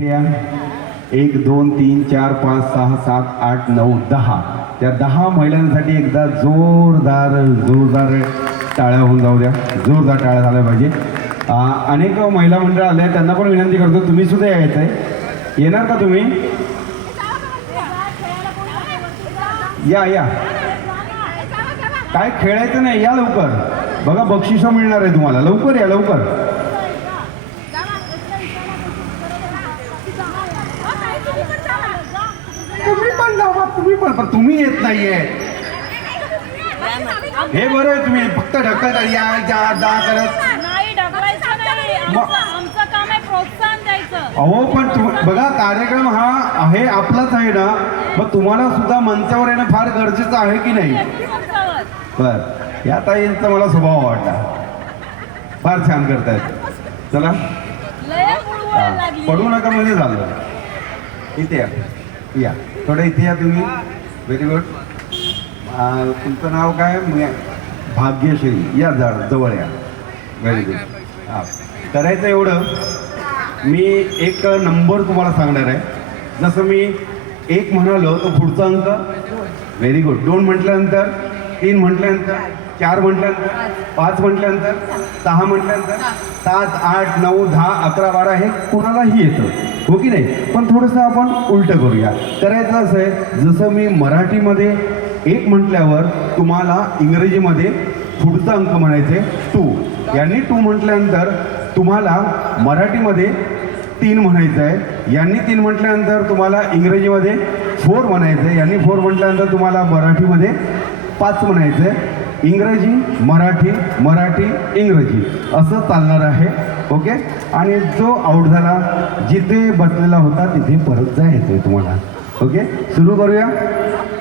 1 2 3 4 5 6 7 8 9 10 त्या 10 महिलांसाठी एकदा जोरदार टाळ्या होऊन जाऊ द्या. जोरदार टाळ्या झाल्या पाहिजे. अनेक महिला मंडळ आले, त्यांना पण विनंती करतो तुम्ही सुद्धा यायचं आहे. येणार का तुम्ही? या काय खेळायचं नाही, या लवकर. बघा बक्षिसं मिळणार आहे तुम्हाला. लवकर या लवकर. तुम्ही पण जावा, पण तुम्ही येत नाहीये. हे बरं आहे, तुम्ही फक्त ढकलता या जा करत. अहो पण बघा आवडा हा आहे आपलाच आहे ना, मग तुम्हाला सुद्धा मंचावर येणं फार गरजेचं आहे की नाही? बर, या ताईंचा मला स्वभाव आवडला, फार छान करतायत. चला पडू नका म्हणजे झालं. इथे या थोडं इथे या तुम्ही. Very good. तुमचं नाव काय? भाग्यश्री. या जवळ या. Very good. हां, करायचं एवढं, मी एक नंबर तुम्हाला सांगणार आहे. जसं मी 1 म्हणालो तर पुढचा अंक. Very good. 2 म्हटल्यानंतर, 3 म्हटल्यानंतर, 4 म्हटल्यानंतर, 5 म्हटल्यानंतर, 6 म्हटल्यानंतर, 7 8 9 10 11 12 हे कोणालाही येतं, हो की नाही? पण थोडंसं आपण उलटं करूया. करायचं असं आहे, जसं मी मराठीमध्ये 1 म्हटल्यावर तुम्हाला इंग्रजीमध्ये पुढचा अंक म्हणायचे 2. यांनी 2 म्हटल्यानंतर तुम्हाला मराठीमध्ये 3 म्हणायचं आहे. यांनी 3 म्हटल्यानंतर तुम्हाला इंग्रजीमध्ये 4 म्हणायचं आहे. यांनी 4 म्हटल्यानंतर तुम्हाला मराठीमध्ये 5 म्हणायचं आहे. इंग्रजी मराठी, मराठी इंग्रजी असं चालणार आहे. ओके. आणि जो आऊट झाला, जिथे बसलेला होता तिथे परत जायचं आहे तुम्हाला. ओके, सुरू करूया.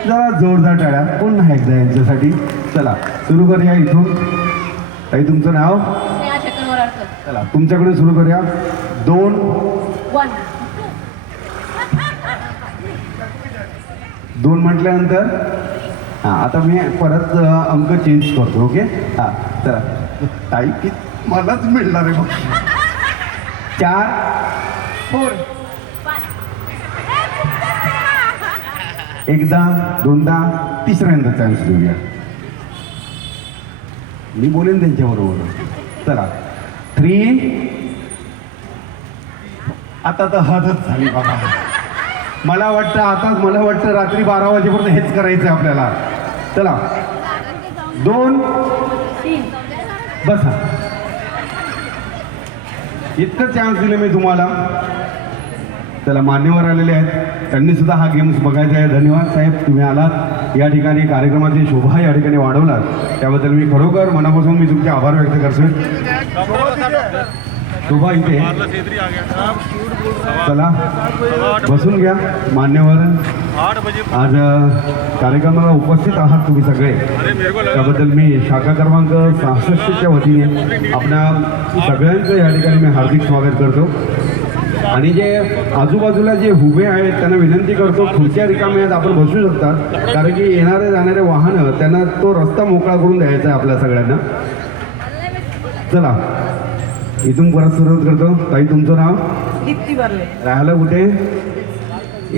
जरा जोरदार टाळ्या पुन्हा एकदा यांच्यासाठी. चला सुरू करूया इथून. ताई तुमचं नाव? चला तुमच्याकडे सुरू करूया. 2 2 म्हटल्यानंतर हां, आता मी परत अंक चेंज करतो. ओके. हां चला. ताई की मलाच मिळणार आहे मग. 4 4 एकदा दोनदा तिसऱ्यांदा चान्स देऊया. मी बोलेन त्यांच्याबरोबर. चला 3. आता तर हदच झाली बाबा. मला वाटतं रात्री 12 वाजेपर्यंत हेच करायचं आहे आपल्याला. चला 2 बसा. इतकं चान्स दिले मी तुम्हाला. चला मान्यवर आलेले आहेत, त्यांनी सुद्धा हा गेम्स बघायचा आहे. धन्यवाद साहेब, तुम्ही आलात. या ठिकाणी कार्यक्रमाची शोभा या ठिकाणी वाढवलात, त्याबद्दल मी खरोखर मनापासून मी तुमचे आभार व्यक्त करतोय. शोभा इथे. चला बसून घ्या. मान्यवर आज कार्यक्रमाला उपस्थित आहात तुम्ही सगळे, त्याबद्दल मी शाखा क्रमांक 66च्या वतीने आपल्या सगळ्यांचं या ठिकाणी मी हार्दिक स्वागत करतो. आणि जे आजूबाजूला जे उभे आहेत त्यांना विनंती करतो, खुर्च्या रिकाम्या आहेत, आपण बसू शकतात. कारण की येणारे जाणारे वाहनं त्यांना तो रस्ता मोकळा करून द्यायचा आहे आपल्या सगळ्यांना. चला इथून परत सुरुवात करतो. ताई तुमचं नाव? दीप्ती बर्वे. राहायला कुठे?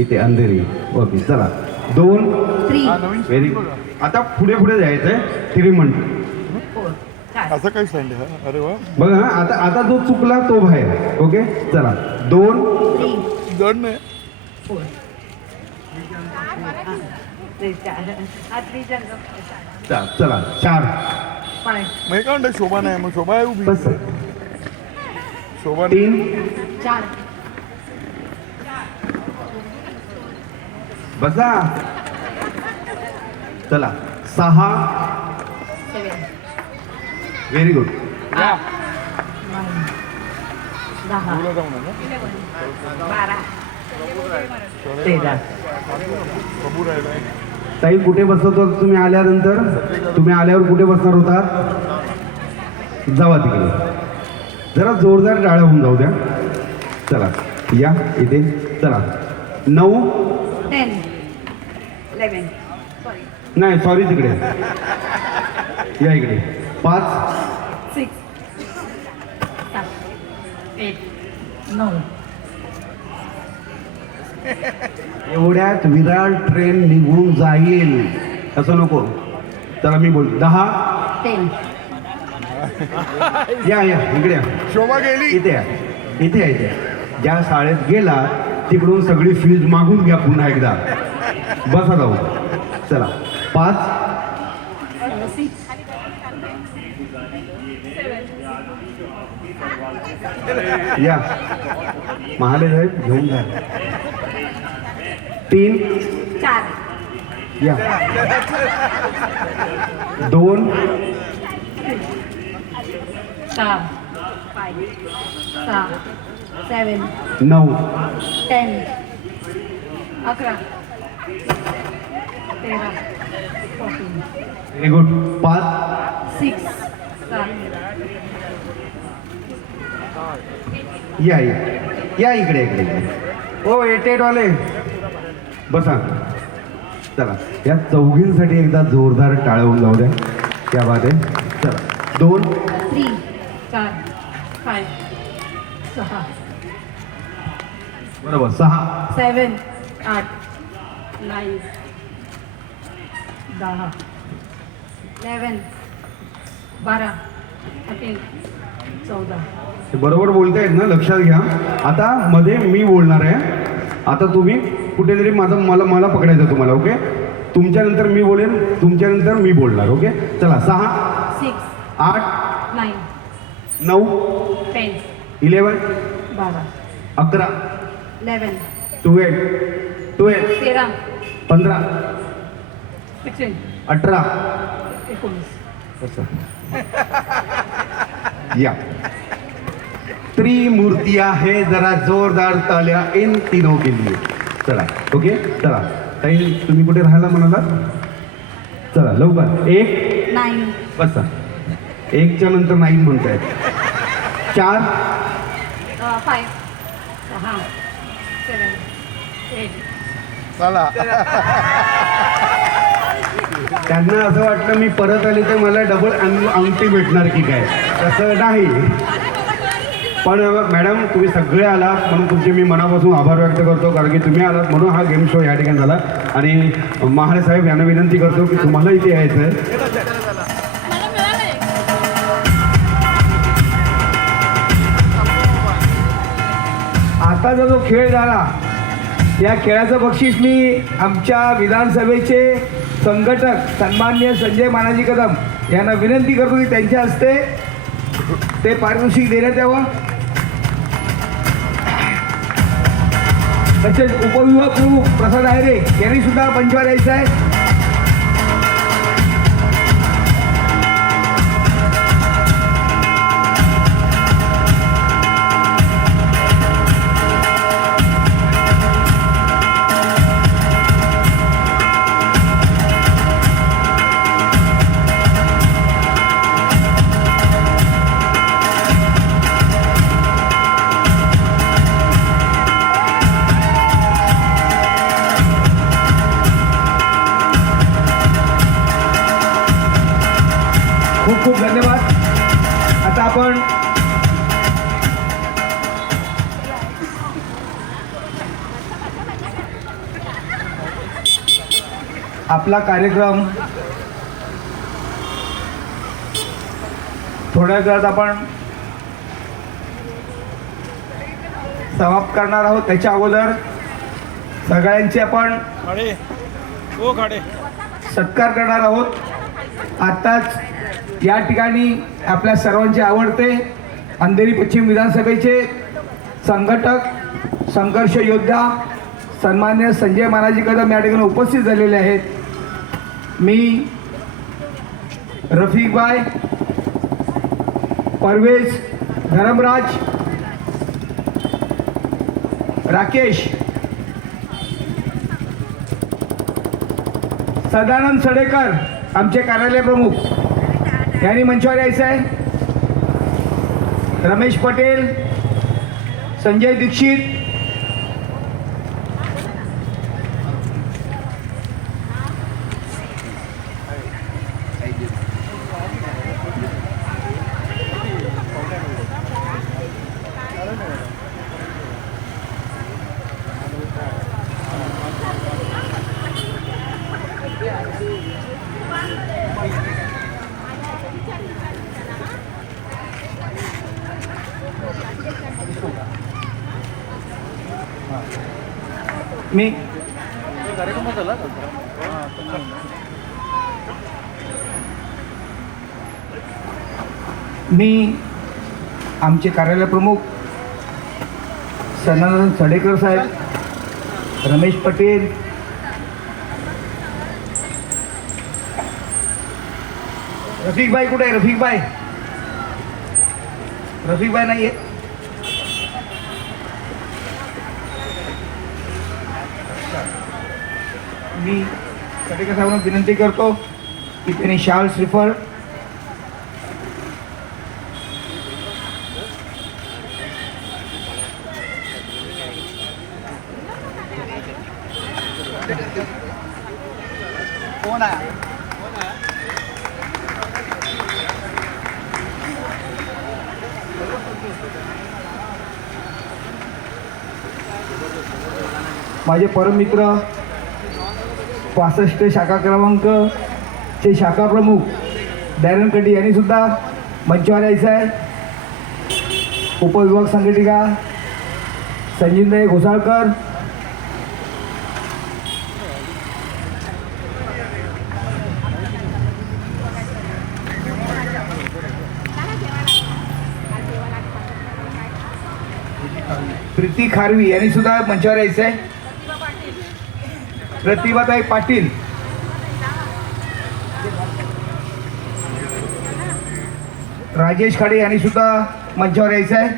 इथे अंधेरी. ओके. चला 2 व्हेरी गुड. आता पुढे जायचं आहे. 3 म्हणतो असं काही स्टँड आहे. अरे वा. बघा आता जो चुकला तो बाहेर. ओके. चला 2 जड नाही. चला 4 मग काय म्हणतो शोभा नाही, मग शोभा आहे उभी. बस. शोभा 3 बसा. चला 6 व्हेरी गुड. ताई कुठे बसत होता तुम्ही आल्यानंतर? तुम्ही आल्यावर कुठे बसणार होता? जावा तिकडे. जरा जोरदार टाळ्या होऊन जाऊ द्या. चला या इथे. चला 9 10 11 नाही सॉरी तिकडे या इकडे. 5 6 7 8 9 एवढ्यात विराट ट्रेन निघून जाईल असं नको. चला मी बोल 10. 10. या इकडे या. शोभा गेली. इथे या इथे ज्या शाळेत गेला तिकडून सगळी फीज मागून घ्या पुन्हा एकदा. बसा जाऊ. चला 5. 6. या महाले साहेब घेऊन जा. 3. 4. या 2. 6. 5. 6. 7. 9. 10. 11. 13. 14. Very good. 5. 6. 7. या इकडे हो 8 वाले बसा. चला या चौघींसाठी एकदा जोरदार टाळवून जाऊ द्या. त्या बाद आहे. चला 2. 3. 4. 5. 6. बरोबर 6. 7. 8. 9. 10. 11. 12. 13. 14. ते बरोबर बोलतायत ना. लक्षात घ्या आता मध्ये मी बोलणार आहे. आता तुम्ही कुठेतरी मला पकडायचं तुम्हाला. ओके तुमच्यानंतर मी बोलेन तुमच्यानंतर मी बोलणार. ओके चला 6. 6. 8. 9. 9. 10. 11. 12. 11. 11. 12. 13. 15. 16. 18. 19. असं. या त्रिमूर्तिया है. जरा जोरदार ताल्या इन तीनों के लिए. चला ओके चला ताई तुम्ही कुठे राहायला म्हणाला. चला लवकर. 1. 9. बसा. 1च्या नंतर 9 म्हणतायत. 4. 5. 6. 7. 8. चला त्यांना असं वाटलं मी परत आली तर मला डबल अंगठी भेटणार की काय. तसं नाही. पण मॅडम तुम्ही सगळे आलात म्हणून तुमचे मी मनापासून आभार व्यक्त करतो. कारण की तुम्ही आलात म्हणून हा गेम शो या ठिकाणी झाला. आणि महाले साहेब यांना विनंती करतो की तुम्हाला इथे यायचं आहे. आताचा जो खेळ झाला या खेळाचं बक्षीस मी आमच्या विधानसभेचे संघटक सन्माननीय संजय मानाजी कदम यांना विनंती करतो की त्यांच्या हस्ते ते पारितोषिक देण्यात यावं. तसेच उपविभाग प्रमुख प्रसाद आहेरे यांनी सुद्धा मंचावर यायचं आहे. खूप खूप धन्यवाद. आता आपण आपला कार्यक्रम थोड्या वेळात आपण समाप्त करणार आहोत. त्याच्या अगोदर सगळ्यांचे आपण सत्कार करणार आहोत. आत्ताच या ठिकाणी आपल्या सर्वांचे आवडते अंधेरी पश्चिम विधानसभेचे संघटक संघर्ष योद्धा सन्मान्य संजय मानाजी कदम या ठिकाणी उपस्थित झालेले आहेत. मी रफिकभाई, परवेज, धर्मराज, राकेश, सदानंद सडेकर आमचे कार्यालय प्रमुख यांनी मंचावर यायचं आहे. रमेश पटेल, संजय दीक्षित, मी मी आमचे कार्यालय प्रमुख सनातन सडेकर साहेब, रमेश पटेल, रफिकभाई कुठे आहे? रफिकभाई नाही आहे. मी सडेकर साहेबांना विनंती करतो की त्यांनी शाल श्रीफळ माझे परममित्र 65 शाखा क्रमांक चे शाखा प्रमुख दयानंद कटी यांनी सुद्धा मंचावर यायचं आहे. उपविभाग संघटिका संजीवताई घोसाळकर, प्रीती खारवी यांनी सुद्धा मंचावर यायचं आहे. प्रतिभाताई पाटील, राजेश खाडे यांनी सुद्धा मंचावर यायचं आहे.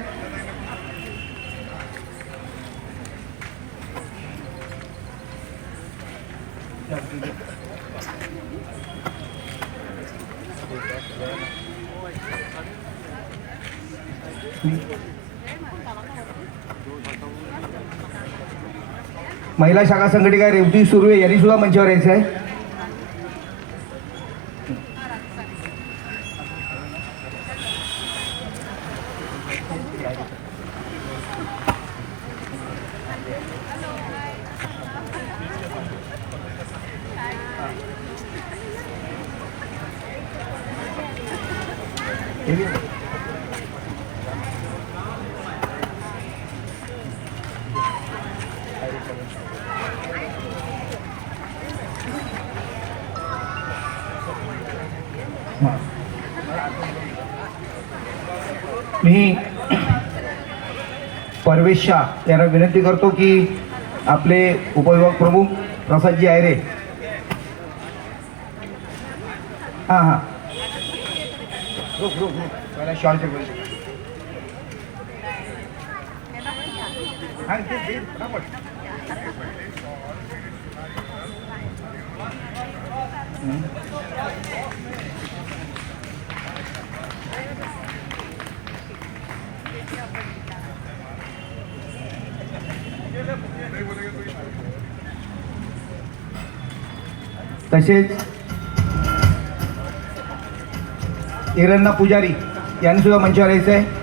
महिला शाखा संघटिका रेवती सुर्वे यांनी सुद्धा मंचावर यायचं आहे. मी परवेश शाह यांना विनंती करतो की आपले उपविभाग प्रमुख प्रसादजी आयरे हां पहिला शॉल तसेच हिरण्णा पुजारी यांनी सुद्धा मंचावर यायचं आहे.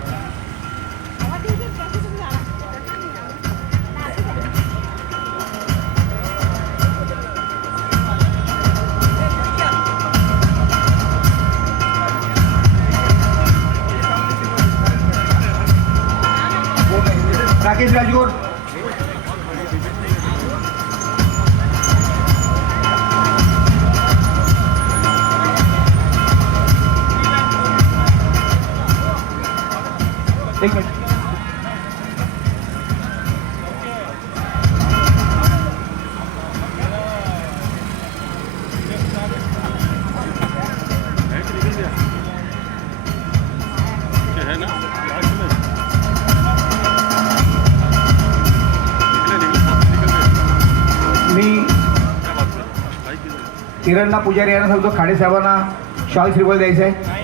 राकेश राजगोर, एक मिनिट. मी हिरण्णा पुजारी यांना सांगतो खाडे साहेबांना शॉल श्रीफळ द्यायचं आहे.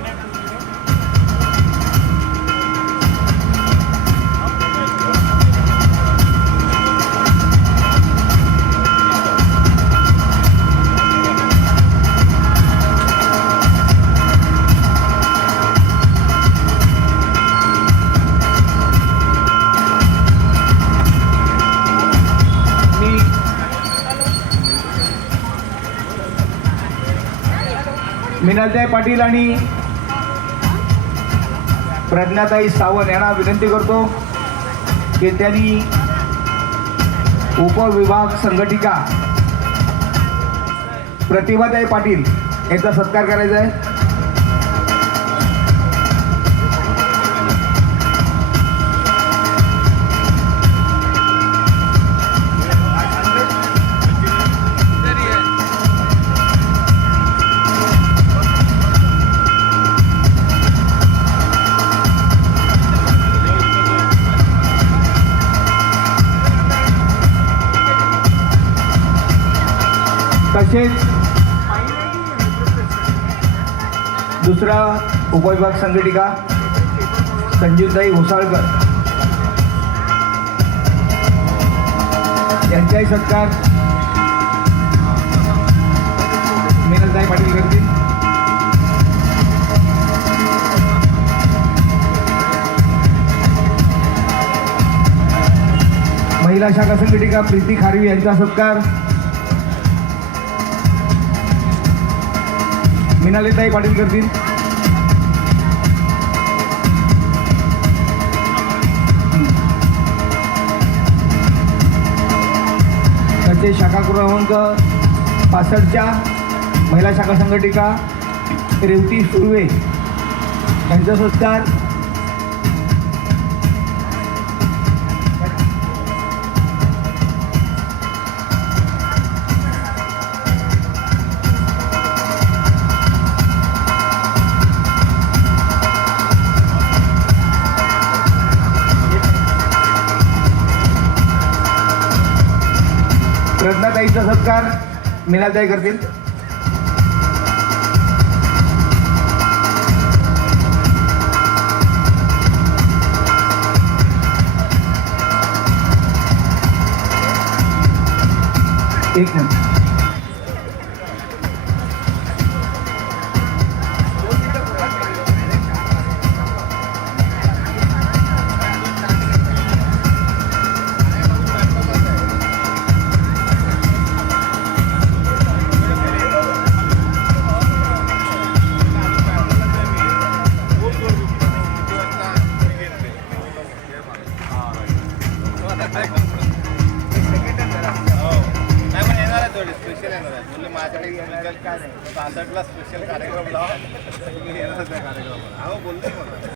मीनाताई पाटील आणि प्रज्ञाताई सावंत यांना विनंती करतो की त्यांनी उपविभाग संघटिका प्रतिभाताई पाटील यांचा सत्कार करायचा आहे. तसेच दुसरा उपविभाग संघटिका संजीवताई घोसाळकर यांचाही सत्कार मीनाताई पाटील करतील. महिला शाखा संघटिका प्रीती खारवी यांचा सत्कार मीनालीताई पाटील करतील. त्याचे शाखा क्रमांक 65च्या महिला शाखा संघटिका रेवती सुर्वे यांचा सत्कार रत्नाताईचा सत्कार मीनाताई करतील. एक मिनिट. स्पेशल येणार आहे म्हणजे माझ्याकडे स्पेशल काय नाही 65ला स्पेशल कार्यक्रम लावा तुम्ही येणार त्या कार्यक्रमाला बोलले मला